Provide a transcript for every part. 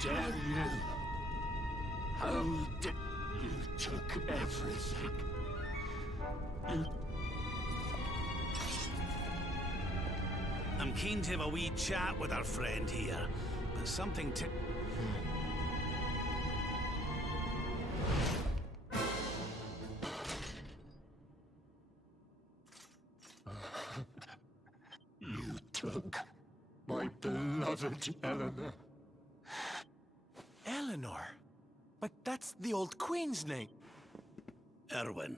dare you? How dare you took everything? I'm keen to have a wee chat with our friend here, but something to... You took my beloved Eleanor. Eleanor? But that's the old queen's name. Erwin,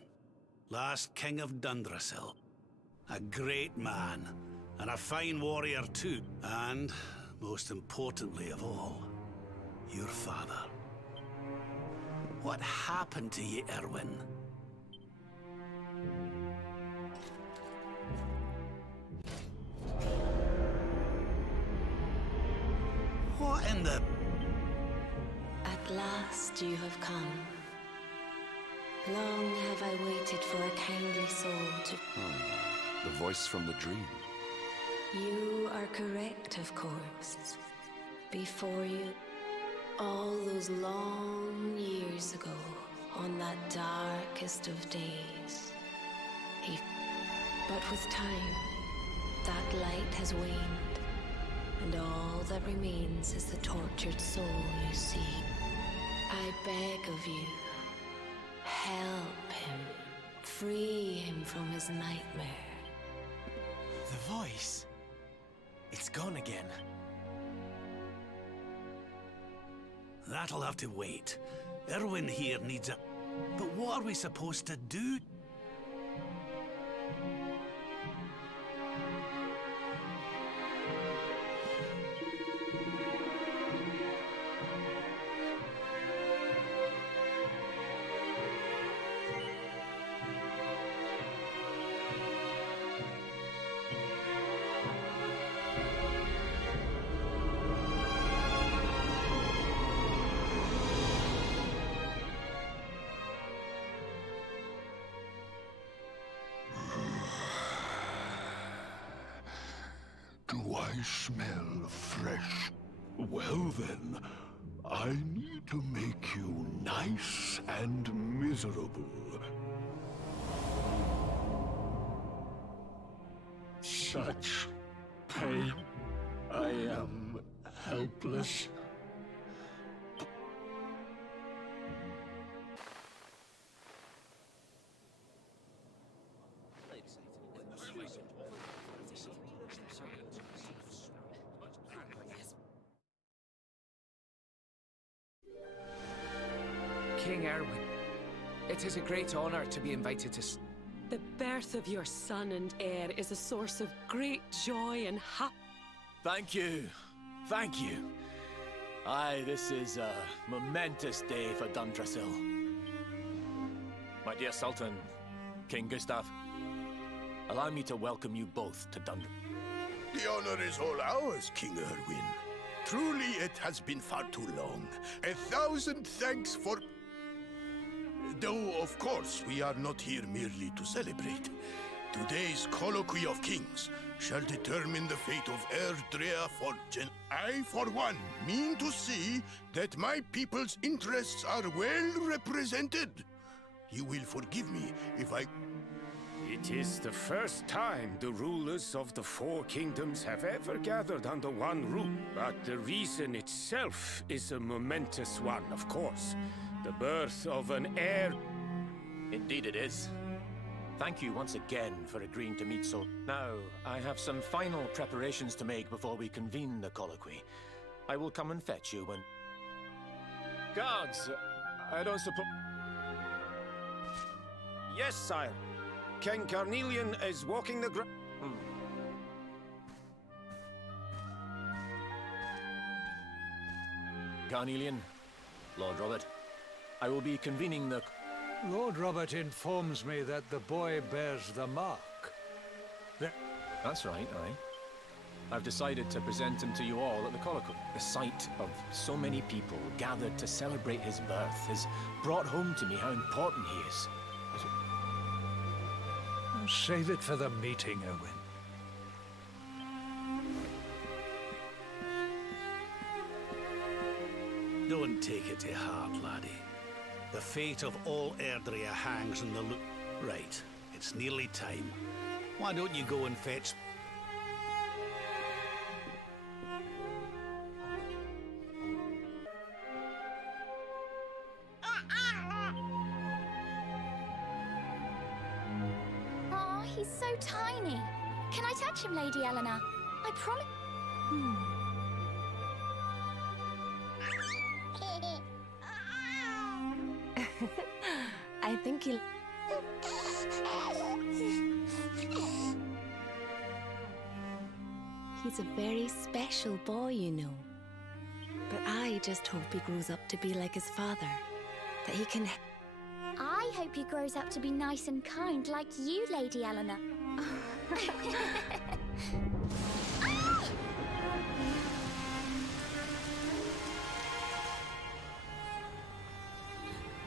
last king of Dundrasil. A great man, and a fine warrior too. And, most importantly of all, your father. What happened to you, Erwin? What in the... At last you have come. Long have I waited for a kindly soul to... The voice from the dream. You are correct, of course. Before you, all those long years ago, on that darkest of days, But with time, that light has waned, and all that remains is the tortured soul you see. I beg of you, help him. Free him from his nightmare. The voice. It's gone again. That'll have to wait. Erwin here needs a... But what are we supposed to do? Do I smell fresh? Well then, I need to make you nice and miserable. Such pain. I am helpless. King Erwin, it is a great honor to be invited to... The birth of your son and heir is a source of great joy and happiness. Thank you. Thank you. Aye, this is a momentous day for Dundrasil. My dear Sultan, King Gustav, allow me to welcome you both to Dundra. The honor is all ours, King Erwin. Truly, it has been far too long. 1,000 thanks for... Though, of course, we are not here merely to celebrate. Today's colloquy of kings shall determine the fate of Erdrea for I, for one, mean to see that my people's interests are well represented. You will forgive me if I... It is the first time the rulers of the four kingdoms have ever gathered under one roof. But the reason itself is a momentous one, of course. The birth of an heir. Indeed it is. Thank you once again for agreeing to meet so... Now, I have some final preparations to make before we convene the colloquy. I will come and fetch you when... Guards, I don't suppose... Yes, sire. King Carnelian is walking the ground. Carnelian, Lord Robert, I will be convening the... Lord Robert informs me that the boy bears the mark. That's right, aye. I've decided to present him to you all at the colloquy. The sight of so many people gathered to celebrate his birth has brought home to me how important he is. Save it for the meeting, Owen. Don't take it to heart, laddie. The fate of all Erdrea hangs in the loop. Right, it's nearly time. Why don't you go and fetch... Oh, he's so tiny. Can I touch him, Lady Eleanor? I promise... I think he'll... He's a very special boy, you know. But I just hope he grows up to be like his father. That he can... I hope he grows up to be nice and kind like you, Lady Eleanor.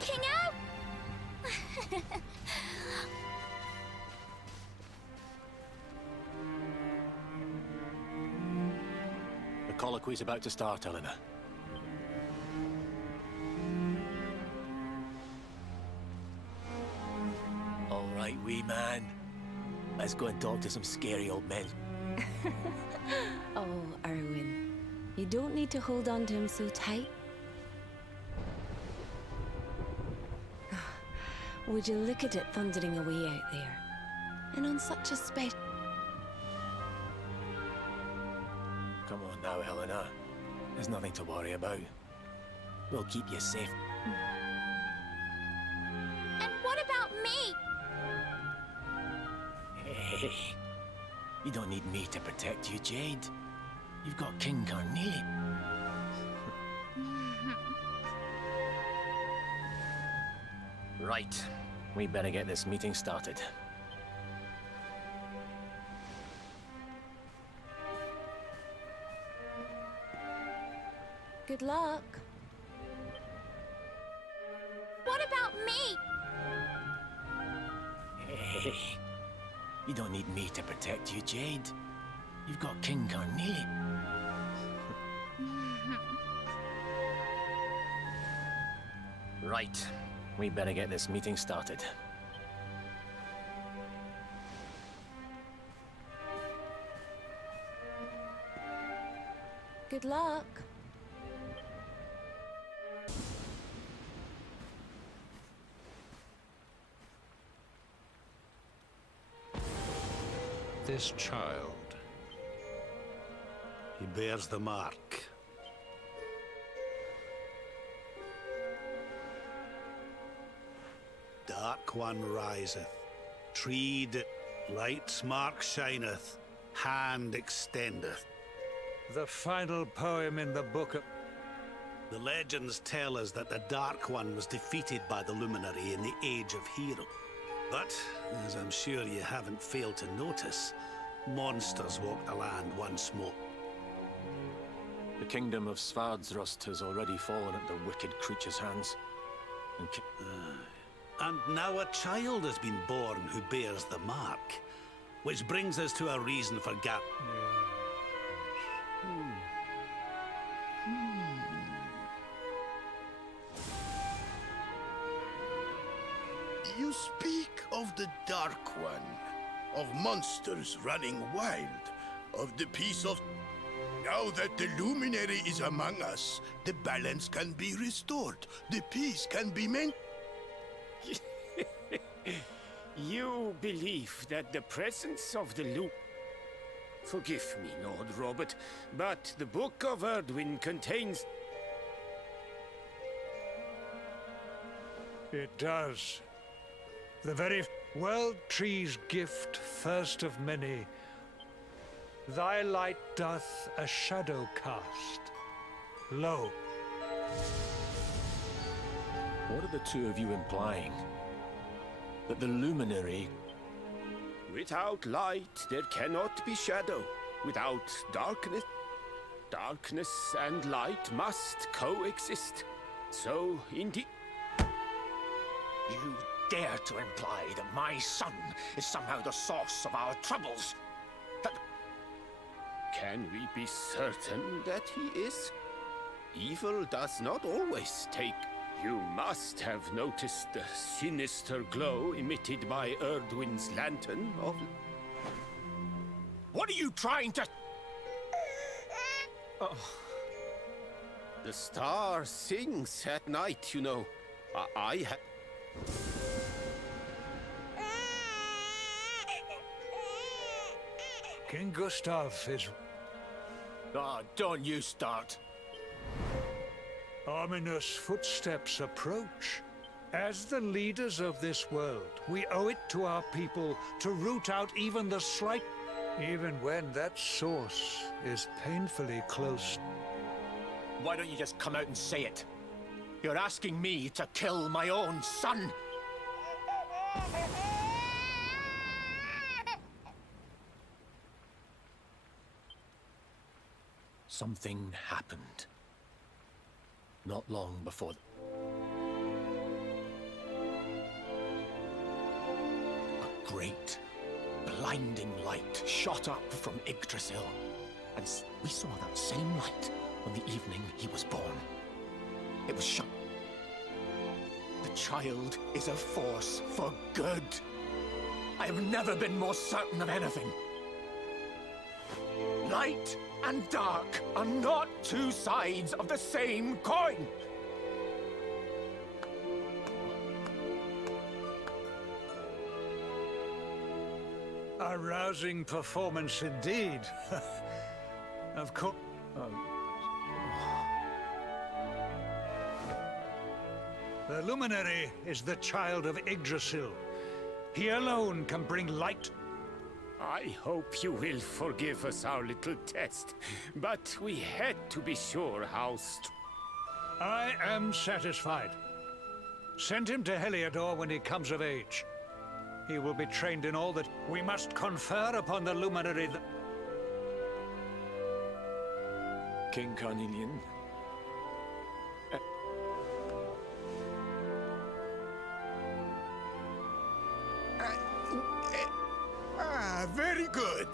Kingo! The colloquy's about to start, Eleanor. All right, wee man. Let's go and talk to some scary old men. Oh, Erwin. You don't need to hold on to him so tight. Would you look at it thundering away out there? And on such a special... Come on now, Eleanor. There's nothing to worry about. We'll keep you safe. And what about me? Hey, you don't need me to protect you, Jade. You've got King Carnelian. Right. We better get this meeting started. Good luck. What about me? Hey, you don't need me to protect you, Jade. You've got King Carnelian. Right. We better get this meeting started. Good luck. This child. He bears the mark. Dark one riseth, treed, light's mark shineth, hand extendeth. The final poem in the book of... The legends tell us that the Dark One was defeated by the Luminary in the Age of Hero. But, as I'm sure you haven't failed to notice, monsters walk the land once more. The kingdom of Svardsrust has already fallen at the wicked creature's hands. And now a child has been born who bears the mark. Which brings us to a reason for You speak of the Dark One, of monsters running wild, of the peace of... Now that the Luminary is among us, the balance can be restored, the peace can be maintained. You believe that the presence of the Lu... Forgive me, Lord Robert, but the Book of Erdwin contains... It does. The very world tree's gift, first of many. Thy light doth a shadow cast. Lo. What are the two of you implying? That the Luminary... Without light, there cannot be shadow. Without darkness, darkness and light must coexist. So, indeed... You dare to imply that my son is somehow the source of our troubles? That... Can we be certain that he is? evil does not always take... You must have noticed the sinister glow emitted by Erdwin's lantern of... What are you trying to... Oh. The star sings at night, you know. I King Gustav is... Oh, don't you start. Ominous footsteps approach. As the leaders of this world, we owe it to our people to root out even the slight... even when that source is painfully close. Why don't you just come out and say it? You're asking me to kill my own son! Something happened. Not long before... A great, blinding light shot up from Yggdrasil. And we saw that same light on the evening he was born. It was shut. The child is a force for good. I have never been more certain of anything. Light and dark are not two sides of the same coin. A rousing performance indeed. Of course... The luminary is the child of Yggdrasil. He alone can bring light. I hope you will forgive us our little test, but we had to be sure how I am satisfied. Send him to Heliodor when he comes of age. He will be trained in all that we must confer upon the luminary. King Carnelian. Very good.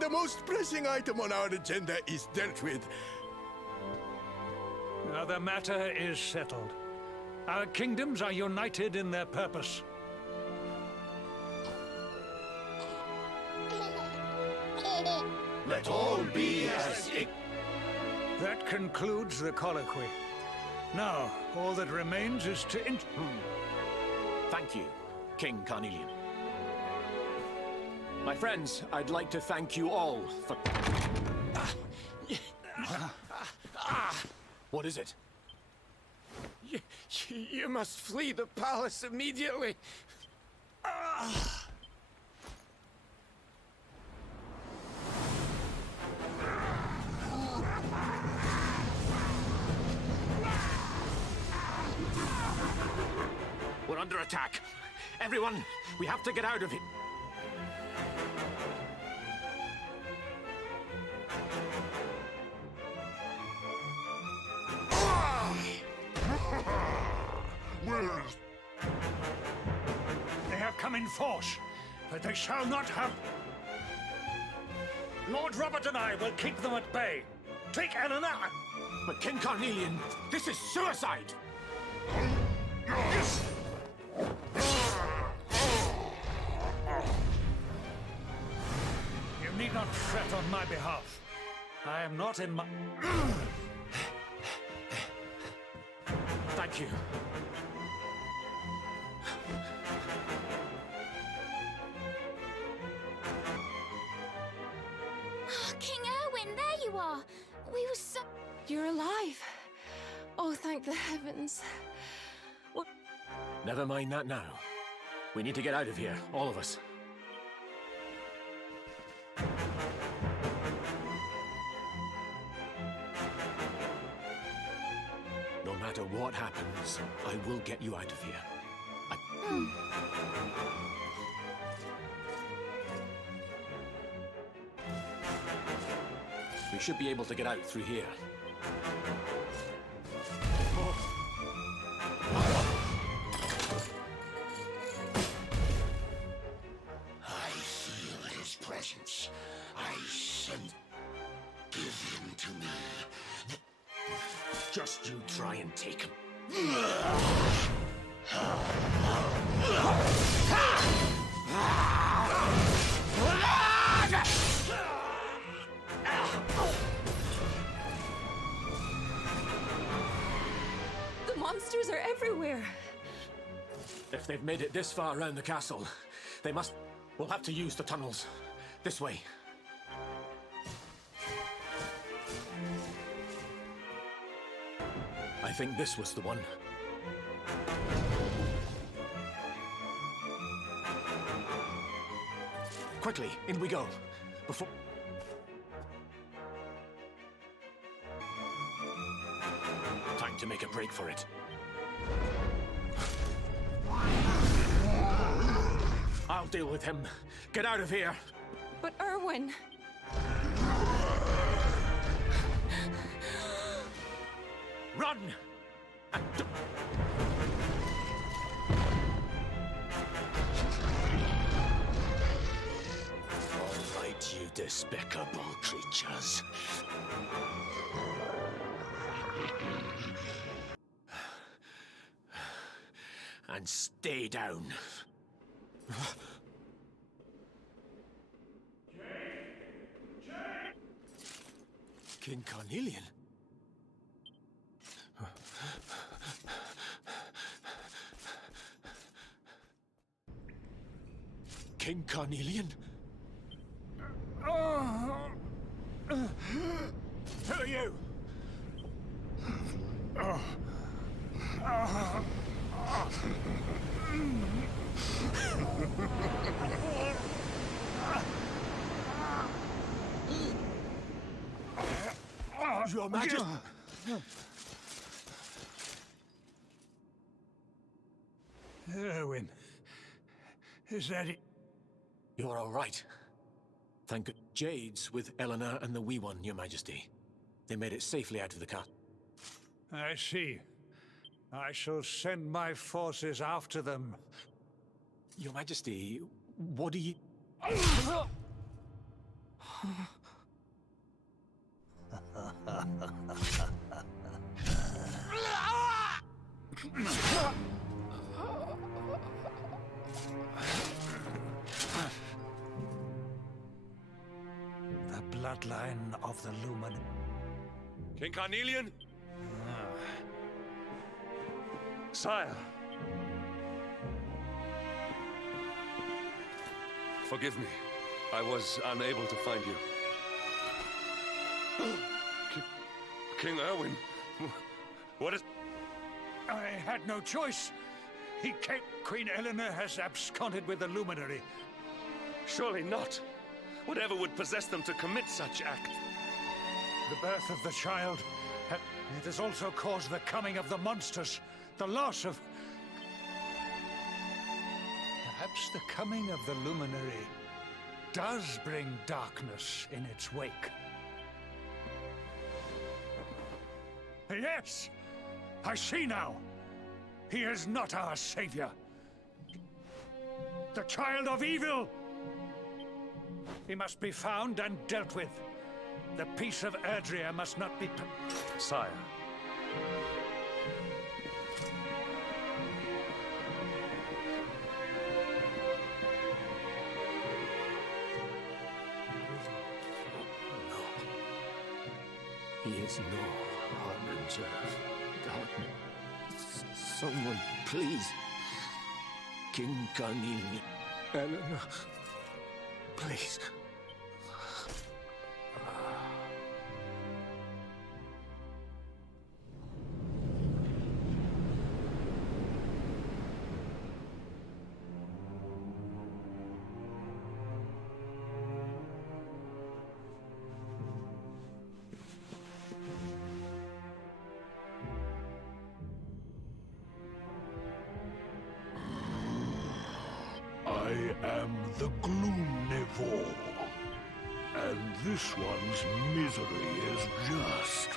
The most pressing item on our agenda is dealt with. Now the matter is settled. Our kingdoms are united in their purpose. Let all be as it... That concludes the colloquy. Now, all that remains is to Thank you, King Carnelian. My friends, I'd like to thank you all for... What is it? You must flee the palace immediately. We're under attack. Everyone, we have to get out of here. They have come in force, but they shall not have... Lord Robert and I will keep them at bay. Take Eleanor. But King Carnelian, this is suicide! You need not fret on my behalf. I am not in my... Thank you. King Erwin, there you are. We were so... You're alive. Oh, thank the heavens. What? Never mind that now. We need to get out of here, all of us. No matter what happens, I will get you out of here. We should be able to get out through here. I feel his presence. I sense... Give him to me. Just you try and take him. The monsters are everywhere. If they've made it this far around the castle, they must... We'll have to use the tunnels. This way. I think this was the one. Quickly, in we go. Before... Time to make a break for it. I'll deal with him. Get out of here. But Erwin... Run! And all right, you despicable creatures. And stay down. King Carnelian? King Carnelian? Who are you? Your Majesty. Erwin, is that it? You're all right. Thank God. Jades with Eleanor and the wee one, Your Majesty. They made it safely out of the cut. I see. I shall send my forces after them. Your Majesty, what do you... The bloodline of the Lumen. King Carnelian? Sire. Forgive me. I was unable to find you. King Erwin, what is... I had no choice. He came... Queen Eleanor has absconded with the luminary. Surely not. Whatever would possess them to commit such act? The birth of the child, it has also caused the coming of the monsters, the loss of... Perhaps the coming of the luminary does bring darkness in its wake. Yes! I see now! He is not our savior! The child of evil! He must be found and dealt with. The peace of Erdrea must not be... Sire. He is no harbinger of darkness. Someone, please. King Carnelian. Eleanor. Please. I am the Gloomnivore, and this one's misery is just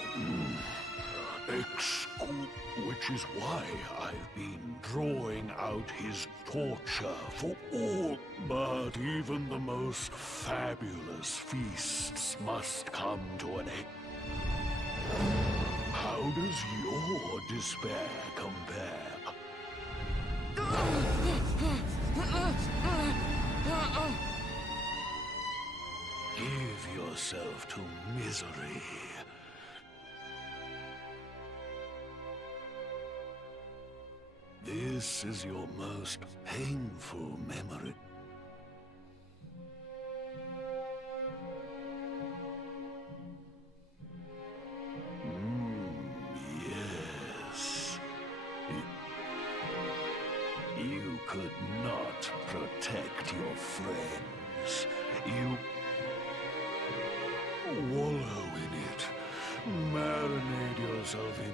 which is why I've been drawing out his torture for all. But even the most fabulous feasts must come to an end. How How does your despair compare? Give yourself to misery. This is your most painful memory. Yes. You could not protect your friends. You wallow in it. Marinate yourself in...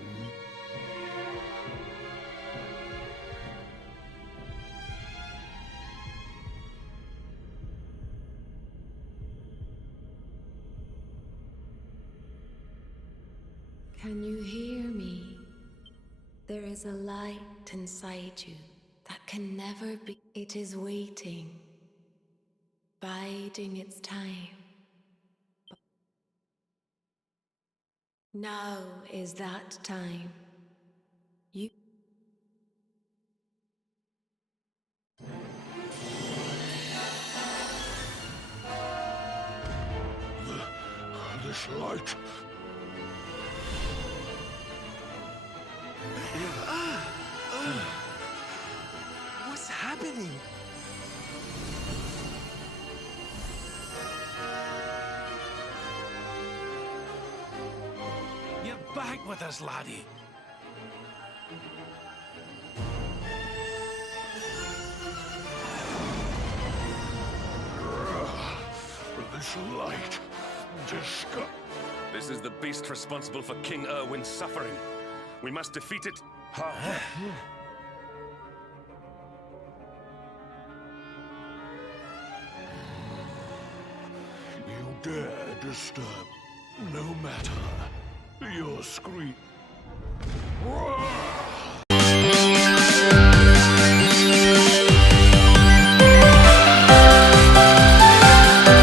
Can you hear me? There is a light inside you that can never be. It is waiting, biding its time. Now is that time. You... This light... What's happening? You're back with us, laddie. This light... disgust... This is the beast responsible for King Erwin's suffering. We must defeat it. You dare disturb, no matter your scream.